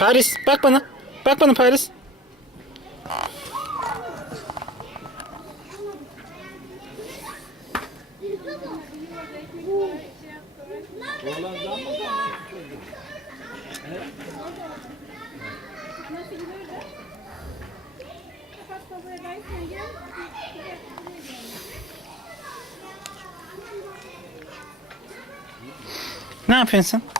Paris bak bana. Bak bana Paris. Ne yapıyorsun sen?